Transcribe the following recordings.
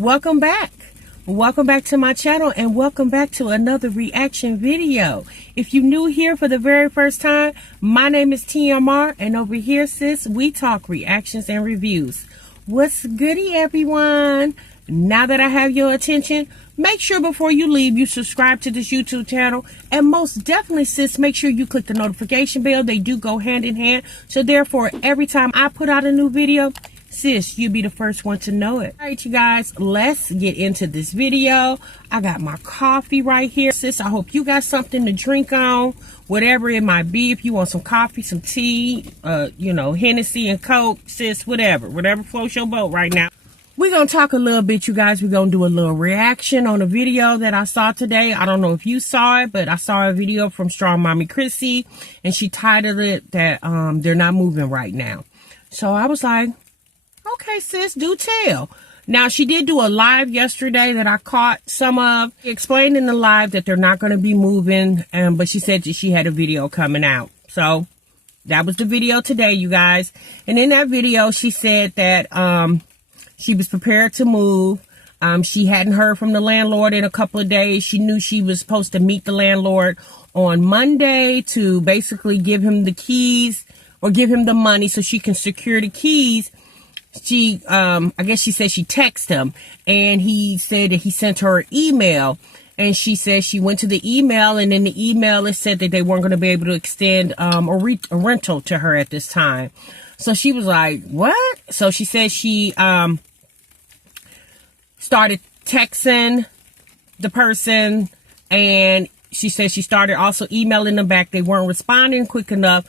welcome back. Welcome back to my channel and welcome back to another reaction video. If you're new here for the very first time, my name is TMR and over here, sis, we talk reactions and reviews. What's goody, everyone? Now that I have your attention, make sure before you leave you subscribe to this YouTube channel, and most definitely, sis, make sure you click the notification bell. They do go hand in hand, so therefore every time I put out a new video, sis, you'll be the first one to know it. All right, you guys, let's get into this video. I got my coffee right here, sis. I hope you got something to drink on, whatever it might be. If you want some coffee, some tea, Hennessy and Coke, sis, whatever floats your boat right now. We're going to talk a little bit, you guys. We're going to do a little reaction on a video that I saw today. I don't know if you saw it, but I saw a video from Strong Mommy Chrissy, and she titled it that they're not moving right now. So I was like, okay, sis, do tell. Now, she did do a live yesterday that I caught some of. She explained in the live that they're not going to be moving, but she said that she had a video coming out. So that was the video today, you guys. And in that video, she said that she was prepared to move. She hadn't heard from the landlord in a couple of days. She knew she was supposed to meet the landlord on Monday to basically give him the keys or give him the money so she can secure the keys. She, I guess she said she texted him, and he said that he sent her an email, and she said she went to the email, and in the email it said that they weren't going to be able to extend a rental to her at this time. So she was like, what? So she said she started texting the person, and she said she started also emailing them back. They weren't responding quick enough.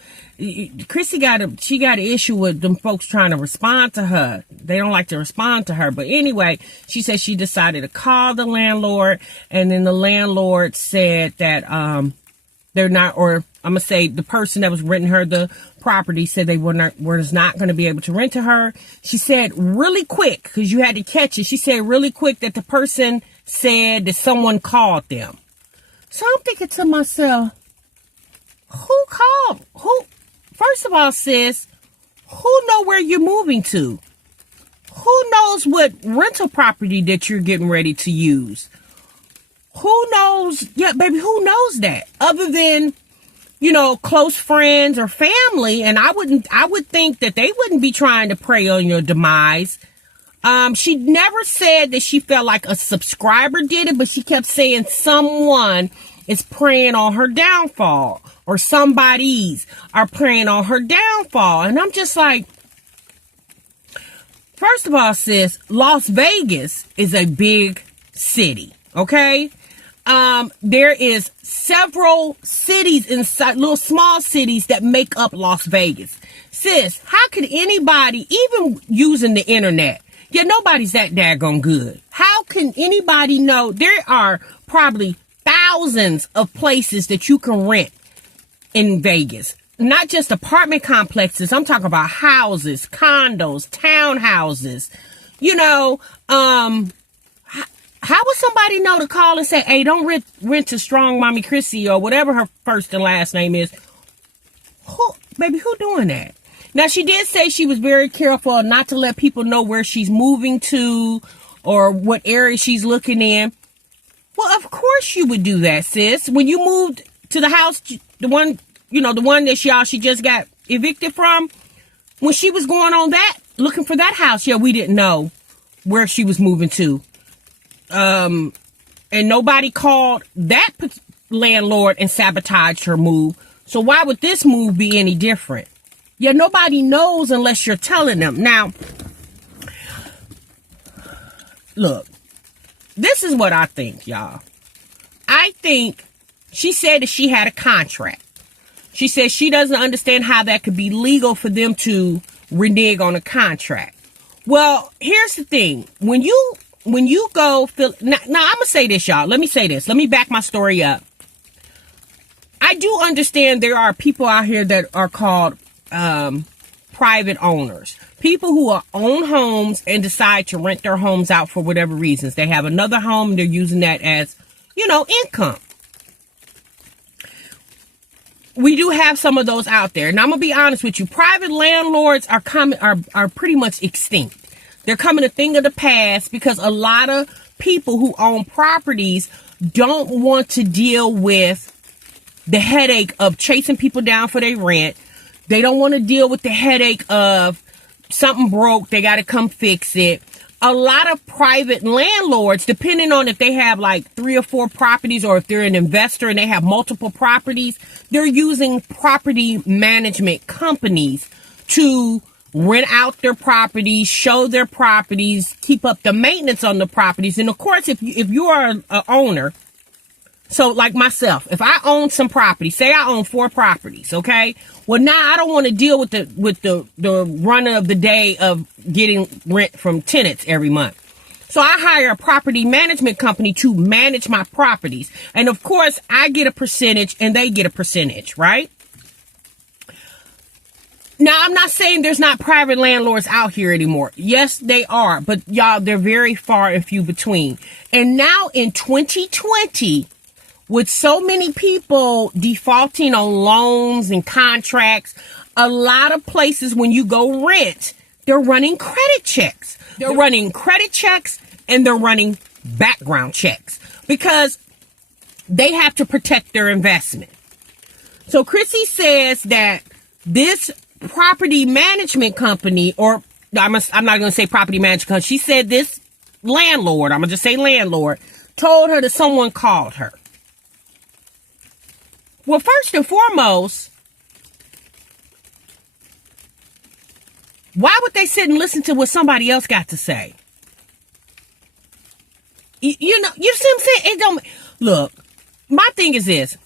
Chrissy got an issue with them folks trying to respond to her. They don't like to respond to her. But anyway, she said she decided to call the landlord, and then the landlord said that they're not, or I'm gonna say the person that was renting her the property said they was not going to be able to rent to her. She said really quick, because you had to catch it. She said really quick that the person said that someone called them. So I'm thinking to myself, who called? Who? First of all, sis, who know where you're moving to? Who knows what rental property that you're getting ready to use? Who knows? Yeah, baby, who knows that? Other than, close friends or family. And I would think that they wouldn't be trying to prey on your demise. She never said that she felt like a subscriber did it, but she kept saying someone is preying on her downfall, or somebody's are preying on her downfall. And I'm just like, first of all, sis, Las Vegas is a big city, okay? There is several cities inside, little small cities that make up Las Vegas. Sis, how could anybody, even using the internet, nobody's that daggone good. How can anybody know? There are probably thousands of places that you can rent in Vegas. Not just apartment complexes. I'm talking about houses, condos, townhouses. How would somebody know to call and say, hey, don't rent to Strong Mommy Chrissy or whatever her first and last name is? Who doing that? Now, she did say she was very careful not to let people know where she's moving to or what area she's looking in. Well, of course you would do that, sis. When you moved to the house, the one that she just got evicted from, when she was going on that, looking for that house, we didn't know where she was moving to. And nobody called that landlord and sabotaged her move. So why would this move be any different? Nobody knows unless you're telling them. Now, look, this is what I think, y'all. I think she said that she had a contract. She said she doesn't understand how that could be legal for them to renege on a contract. Well, here's the thing. When you go, now I'm going to say this, y'all. Let me say this. Let me back my story up. I do understand there are people out here that are called private owners. People who own homes and decide to rent their homes out for whatever reasons. They have another home. They're using that as, income. We do have some of those out there. And I'm going to be honest with you. Private landlords are pretty much extinct. They're coming a thing of the past because a lot of people who own properties don't want to deal with the headache of chasing people down for their rent. They don't want to deal with the headache of something broke, they got to come fix it. A lot of private landlords, depending on if they have like 3 or 4 properties or if they're an investor and they have multiple properties, they're using property management companies to rent out their properties, show their properties, keep up the maintenance on the properties. And of course, if you are an owner, so like myself, if I own some property, say I own 4 properties, okay? Well, now I don't want to deal with the run of the day of getting rent from tenants every month. So I hire a property management company to manage my properties. And of course, I get a percentage and they get a percentage, right? Now, I'm not saying there's not private landlords out here anymore. Yes, they are. But y'all, they're very far and few between. And now in 2020, with so many people defaulting on loans and contracts, a lot of places when you go rent, they're running credit checks. They're running credit checks and they're running background checks because they have to protect their investment. So Chrissy says that this property management company, or I'm not going to say property management company, she said this landlord, I'm going to just say landlord, told her that someone called her. Well, first and foremost, why would they sit and listen to what somebody else got to say? You know, you see what I'm saying? It don't look. My thing is this: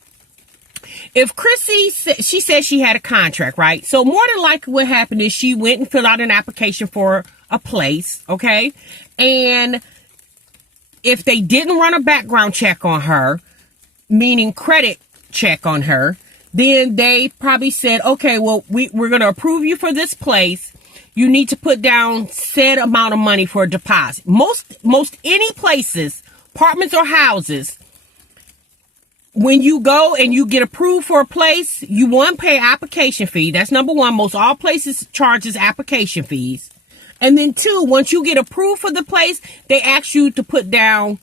if Chrissy she said she had a contract, right? So more than likely, what happened is she went and filled out an application for a place, okay? And if they didn't run a background check on her, meaning credit check on her, then they probably said, okay, well, we're going to approve you for this place. You need to put down said amount of money for a deposit. Most any places, apartments or houses, when you go and you get approved for a place, you want to pay application fee. That's number one. Most all places charges application fees. And then 2, once you get approved for the place, they ask you to put down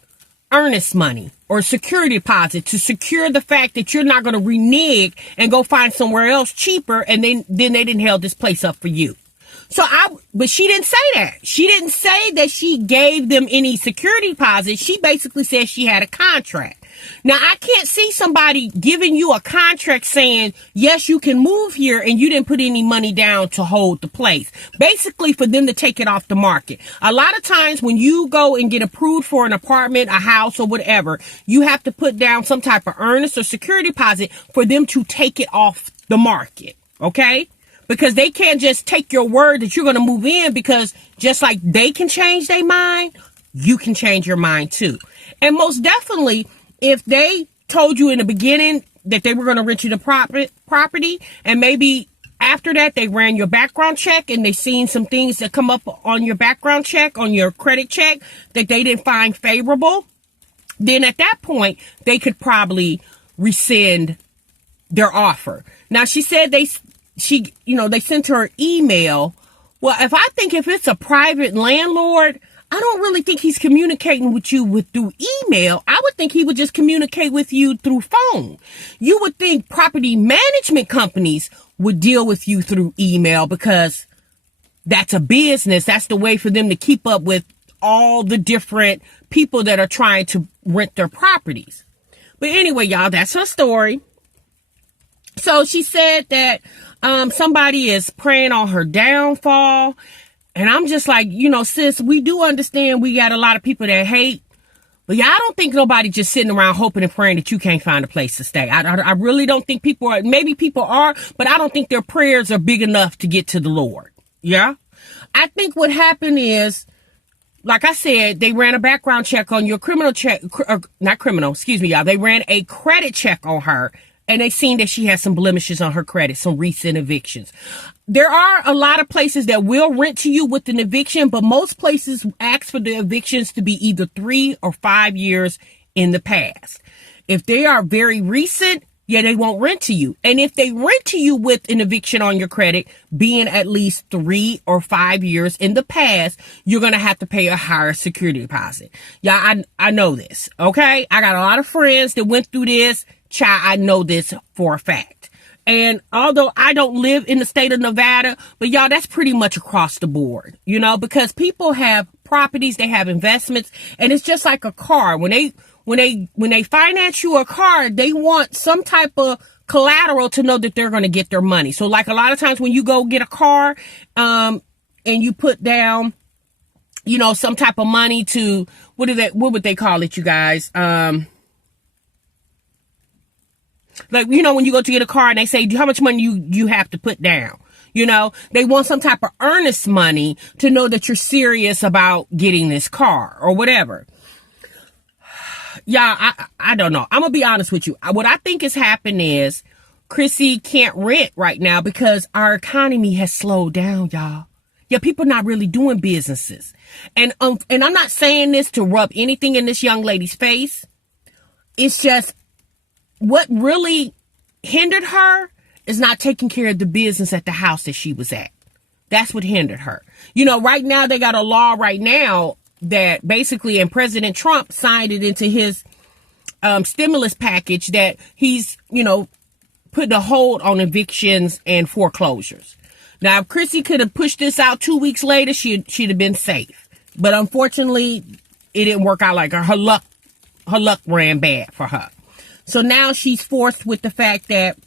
earnest money or security deposit to secure the fact that you're not going to renege and go find somewhere else cheaper, and then they didn't held this place up for you. But she didn't say that. She didn't say that she gave them any security deposit. She basically said she had a contract. Now, I can't see somebody giving you a contract saying, yes, you can move here, and you didn't put any money down to hold the place. Basically, for them to take it off the market. A lot of times when you go and get approved for an apartment, a house, or whatever, you have to put down some type of earnest or security deposit for them to take it off the market. Okay? Because they can't just take your word that you're going to move in, because just like they can change their mind, you can change your mind too. And most definitely, if they told you in the beginning that they were going to rent you the property, and maybe after that they ran your background check and they seen some things that come up on your background check, on your credit check, that they didn't find favorable, then at that point they could probably rescind their offer. Now, she said they sent her an email. Well, if it's a private landlord, I don't really think he's communicating with you through email. I would think he would just communicate with you through phone. You would think property management companies would deal with you through email, because that's a business. That's the way for them to keep up with all the different people that are trying to rent their properties. But anyway, y'all, that's her story. So she said that somebody is preying on her downfall. And I'm just like, sis, we do understand we got a lot of people that hate. But yeah, I don't think nobody just sitting around hoping and praying that you can't find a place to stay. I really don't think people are. Maybe people are, but I don't think their prayers are big enough to get to the Lord. Yeah. I think what happened is, like I said, they ran a background check on your criminal check. Not criminal, excuse me, y'all. They ran a credit check on her. And they seen that she has some blemishes on her credit, some recent evictions. There are a lot of places that will rent to you with an eviction, but most places ask for the evictions to be either 3 or 5 years in the past. If they are very recent, Yeah, they won't rent to you. And if they rent to you with an eviction on your credit, being at least 3 or 5 years in the past, you're going to have to pay a higher security deposit. Yeah, I know this. Okay. I got a lot of friends that went through this. Child, I know this for a fact. And although I don't live in the state of Nevada, but y'all, that's pretty much across the board, you know, because people have properties, they have investments, and it's just like a car. When they finance you a car, they want some type of collateral to know that they're going to get their money. So like a lot of times when you go get a car, and you put down, you know, some type of money to, what would they call it, you guys? Like, you know, when you go to get a car and they say, how much money you have to put down? You know, they want some type of earnest money to know that you're serious about getting this car or whatever. Yeah, I don't know. I'm going to be honest with you. What I think is happening is Chrissy can't rent right now because our economy has slowed down, y'all. Yeah, people not really doing businesses. And I'm not saying this to rub anything in this young lady's face. It's just what really hindered her is not taking care of the business at the house that she was at. That's what hindered her. You know, right now they got a law right now that basically, and President Trump signed it into his stimulus package that he's, you know, put a hold on evictions and foreclosures. Now, if Chrissy could have pushed this out 2 weeks later, she'd have been safe. But unfortunately, it didn't work out like her. Her luck ran bad for her. So now she's forced with the fact that,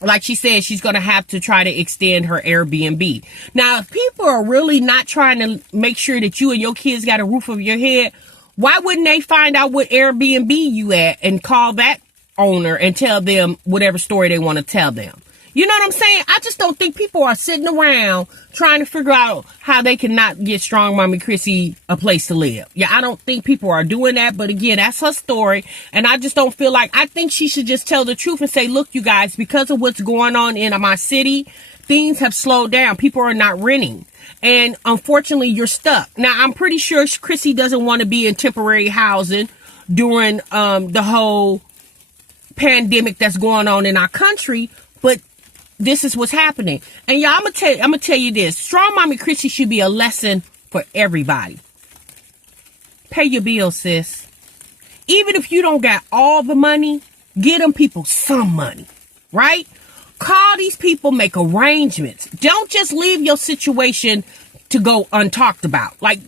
like she said, she's going to have to try to extend her Airbnb. Now, if people are really not trying to make sure that you and your kids got a roof over your head, why wouldn't they find out what Airbnb you at and call that owner and tell them whatever story they want to tell them? You know what I'm saying? I just don't think people are sitting around trying to figure out how they can not get Strong Mommy Chrissy a place to live. Yeah, I don't think people are doing that. But again, that's her story. And I just don't feel like, I think she should just tell the truth and say, look, you guys, because of what's going on in my city, things have slowed down. People are not renting. And unfortunately, you're stuck. Now, I'm pretty sure Chrissy doesn't want to be in temporary housing during the whole pandemic that's going on in our country. But this is what's happening. And y'all, I'm gonna tell you this. Strong Mommy Chrissy should be a lesson for everybody. Pay your bills, sis. Even if you don't got all the money, get them people some money, right? Call these people, make arrangements. Don't just leave your situation to go untalked about. Like,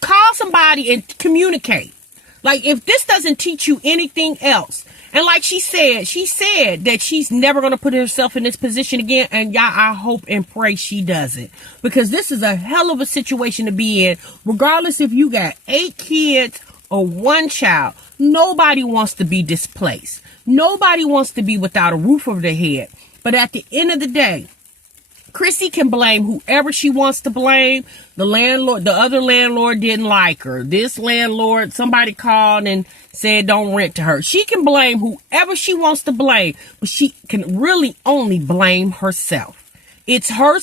call somebody and communicate. Like, if this doesn't teach you anything else, and like she said that she's never going to put herself in this position again. And y'all, I hope and pray she doesn't. Because this is a hell of a situation to be in. Regardless if you got 8 kids or 1 child, nobody wants to be displaced. Nobody wants to be without a roof over their head. But at the end of the day, Chrissy can blame whoever she wants to blame. The landlord, the other landlord didn't like her. This landlord, somebody called and said don't rent to her. She can blame whoever she wants to blame, but she can really only blame herself. It's her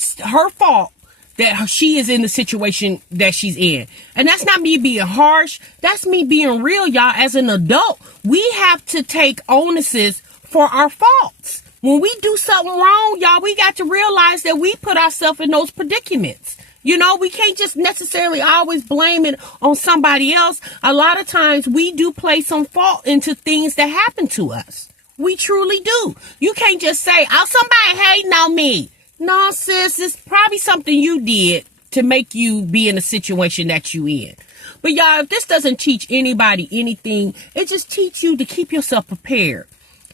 fault that she is in the situation that she's in. And that's not me being harsh. That's me being real, y'all. As an adult, we have to take onuses for our faults. When we do something wrong, y'all, we got to realize that we put ourselves in those predicaments. You know, we can't just necessarily always blame it on somebody else. A lot of times we do place some fault into things that happen to us. We truly do. You can't just say, oh, somebody hating on me. No, sis, it's probably something you did to make you be in the situation that you in. But y'all, if this doesn't teach anybody anything, it just teach you to keep yourself prepared.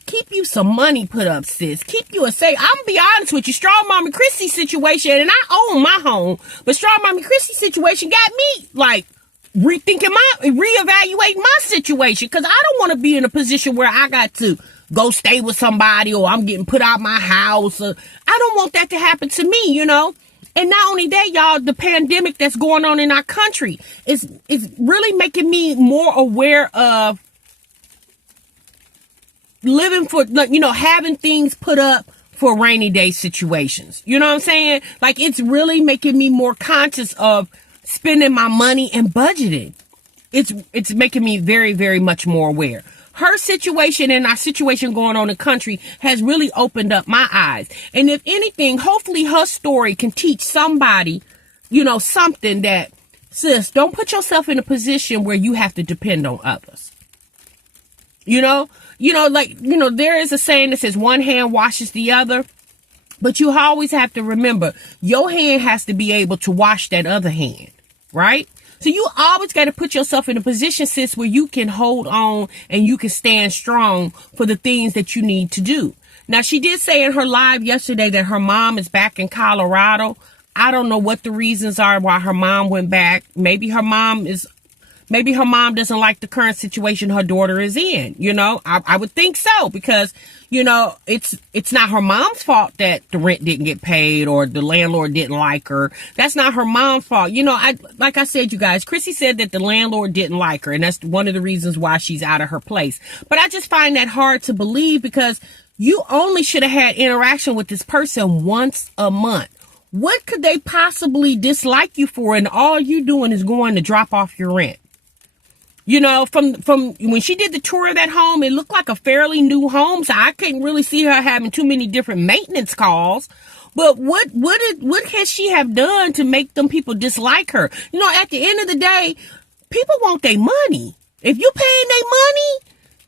Keep you some money put up, sis. Keep you a safe. I'm gonna be honest with you. Strong Mommy Chrissy situation, and I own my home, but Strong Mommy Chrissy situation got me like reevaluating my situation, because I don't want to be in a position where I got to go stay with somebody or I'm getting put out my house. I don't want that to happen to me, you know. And not only that, y'all, the pandemic that's going on in our country is really making me more aware of living for, you know, having things put up for rainy day situations. You know what I'm saying? Like, it's really making me more conscious of spending my money and budgeting. It's making me very, very much more aware. her situation and our situation going on in the country has really opened up my eyes. And if anything, hopefully her story can teach somebody, something that, sis, don't put yourself in a position where you have to depend on others. There is a saying that says one hand washes the other, but you always have to remember your hand has to be able to wash that other hand, right? So you always got to put yourself in a position, sis, where you can hold on and you can stand strong for the things that you need to do. Now, she did say in her live yesterday that her mom is back in Colorado. I don't know what the reasons are why her mom went back. Maybe her mom doesn't like the current situation her daughter is in. I would think so, because, it's not her mom's fault that the rent didn't get paid or the landlord didn't like her. That's not her mom's fault. Like I said, you guys, Chrissy said that the landlord didn't like her, and that's one of the reasons why she's out of her place. But I just find that hard to believe, because you only should have had interaction with this person once a month. What could they possibly dislike you for? And all you doing is going to drop off your rent. From when she did the tour of that home, it looked like a fairly new home. So I couldn't really see her having too many different maintenance calls. But what has she have done to make them people dislike her? At the end of the day, people want their money. If you paying their money,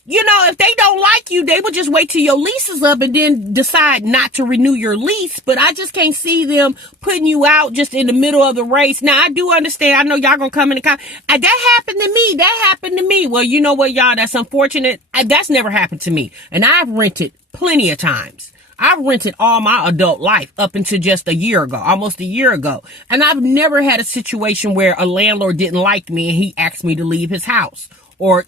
if they don't like you, they will just wait till your lease is up and then decide not to renew your lease. But I just can't see them putting you out just in the middle of the race. Now, I do understand. I know y'all gonna come in the car. That happened to me. That happened to me. Well, you know what, y'all? That's unfortunate. That's never happened to me. And I've rented plenty of times. I've rented all my adult life up until just almost a year ago. And I've never had a situation where a landlord didn't like me and he asked me to leave his house. Or,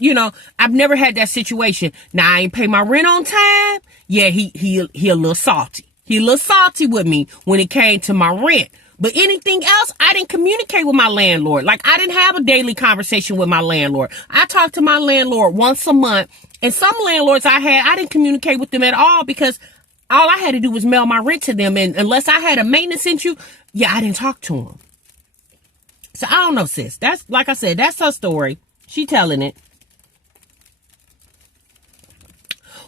I've never had that situation. Now, I ain't pay my rent on time. Yeah, he a little salty. He a little salty with me when it came to my rent. But anything else, I didn't communicate with my landlord. Like, I didn't have a daily conversation with my landlord. I talked to my landlord once a month. And some landlords I didn't communicate with them at all, because all I had to do was mail my rent to them. And unless I had a maintenance issue, I didn't talk to them. So I don't know, sis. That's, like I said, that's her story. She telling it.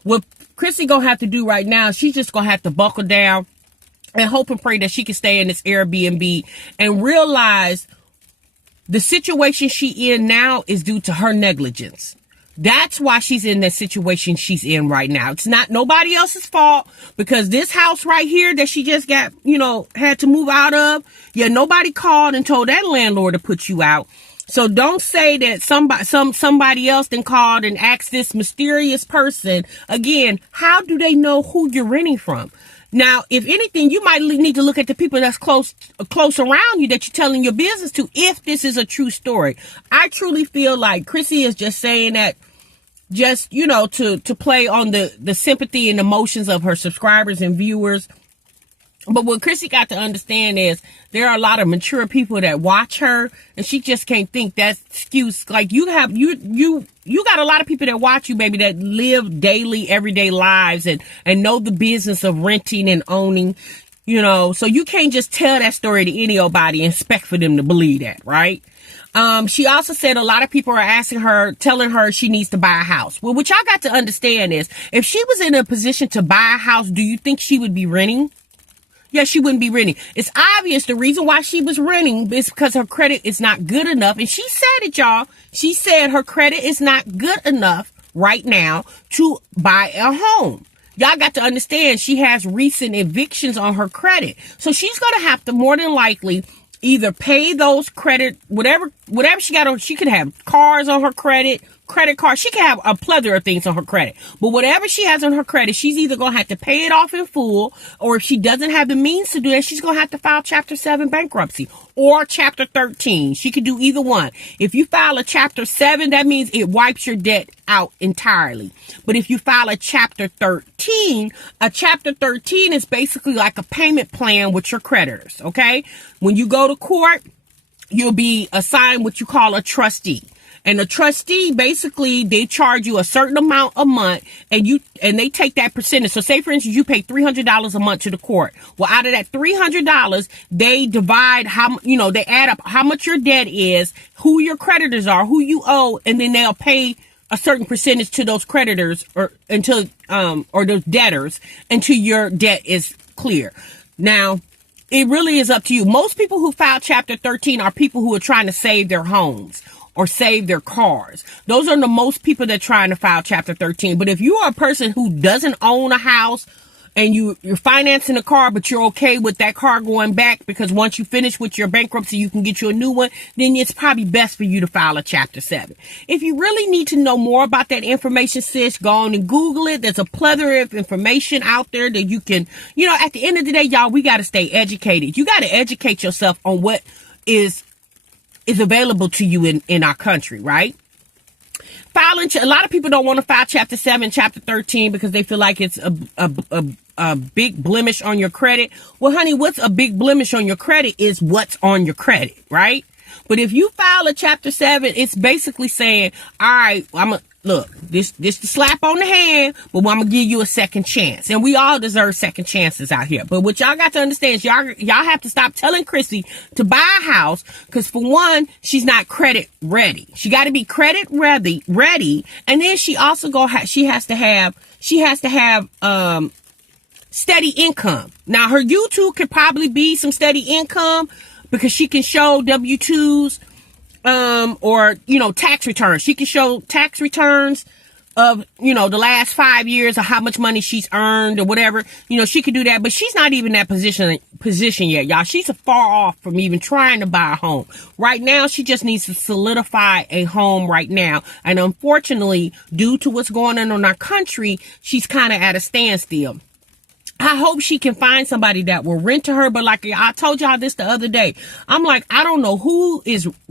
What Chrissy gonna have to do right now, she's just gonna have to buckle down and hope and pray that she can stay in this Airbnb and realize the situation she in now is due to her negligence. That's why she's in the situation she's in right now. It's not nobody else's fault, because this house right here that she just got, had to move out of, nobody called and told that landlord to put you out. So don't say that somebody else then called and asked this mysterious person. Again, how do they know who you're renting from? Now, if anything, you might need to look at the people that's close around you that you're telling your business to, if this is a true story. I truly feel like Chrissy is just saying that just, to play on the sympathy and emotions of her subscribers and viewers. But what Chrissy got to understand is there are a lot of mature people that watch her, and she just can't think that's excuse. Like, you got a lot of people that watch you, baby, that live daily, everyday lives and know the business of renting and owning, so you can't just tell that story to anybody and expect for them to believe that, right? She also said a lot of people are telling her she needs to buy a house. Well, what y'all got to understand is, if she was in a position to buy a house, do you think she would be renting? Yeah, she wouldn't be renting. It's obvious the reason why she was renting is because her credit is not good enough. And she said it, y'all. She said her credit is not good enough right now to buy a home. Y'all got to understand, she has recent evictions on her credit. So she's going to have to more than likely either pay those credit, whatever she got on. She could have cars on her credit card. She can have a plethora of things on her credit. But whatever she has on her credit, she's either going to have to pay it off in full, or if she doesn't have the means to do that, she's going to have to file Chapter 7 bankruptcy or Chapter 13. She could do either one. If you file a Chapter 7, that means it wipes your debt out entirely. But if you file a Chapter 13 is basically like a payment plan with your creditors, okay? When you go to court, you'll be assigned what you call a trustee. And the trustee, basically, they charge you a certain amount a month, and they take that percentage. So say, for instance, you pay $300 a month to the court. Well, out of that $300, they divide they add up how much your debt is, who your creditors are, who you owe, and then they'll pay a certain percentage to those creditors or until or those debtors until your debt is clear. Now, it really is up to you. Most people who file Chapter 13 are people who are trying to save their homes or save their cars. Those are the most people that are trying to file Chapter 13. But if you are a person who doesn't own a house and you're financing a car, but you're okay with that car going back because once you finish with your bankruptcy, you can get you a new one, then it's probably best for you to file a Chapter 7. If you really need to know more about that information, sis, go on and Google it. There's a plethora of information out there that you can, at the end of the day, y'all, we got to stay educated. You got to educate yourself on what is available to you in our country, right? A lot of people don't want to file Chapter 7, Chapter 13 because they feel like it's a big blemish on your credit. Well, honey, what's a big blemish on your credit is what's on your credit, right? But if you file a Chapter 7, it's basically saying, all right, this the slap on the hand, but I'm going to give you a second chance. And we all deserve second chances out here. But what y'all got to understand is y'all have to stop telling Chrissy to buy a house because, for one, she's not credit ready. She got to be credit ready. And then she also has to have steady income. Now, her YouTube could probably be some steady income because she can show W-2s, or, tax returns. She can show tax returns of, the last 5 years of how much money she's earned or whatever. She could do that, but she's not even in that position yet, y'all. She's far off from even trying to buy a home. Right now, she just needs to solidify a home right now. And unfortunately, due to what's going on in our country, she's kind of at a standstill. I hope she can find somebody that will rent to her. But like I told y'all this the other day, I'm like, I don't know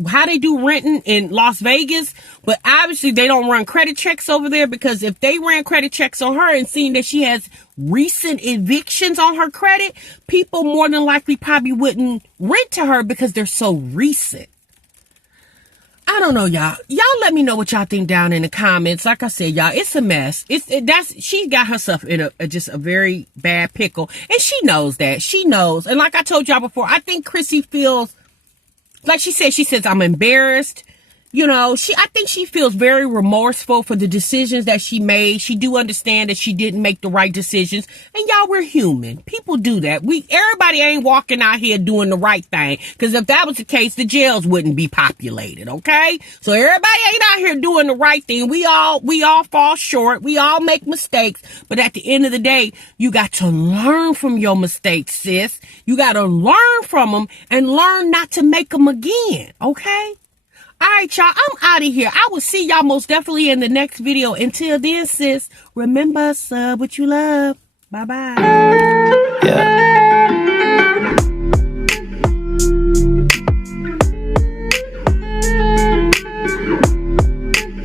how they do renting in Las Vegas, but obviously they don't run credit checks over there, because if they ran credit checks on her and seen that she has recent evictions on her credit, people more than likely probably wouldn't rent to her because they're so recent. I don't know, y'all. Y'all let me know what y'all think down in the comments. Like I said, y'all, it's a mess. She got herself in just a very bad pickle, and she knows that. She knows. And like I told y'all before, I think Chrissy feels like she says, I'm embarrassed. I think she feels very remorseful for the decisions that she made. She do understand that she didn't make the right decisions. And y'all, we're human. People do that. Everybody ain't walking out here doing the right thing. Because if that was the case, the jails wouldn't be populated, okay? So everybody ain't out here doing the right thing. We all fall short. We all make mistakes. But at the end of the day, you got to learn from your mistakes, sis. You got to learn from them and learn not to make them again, okay? All right, y'all, I'm out of here. I will see y'all most definitely in the next video. Until then, sis, remember, sub what you love. Bye-bye.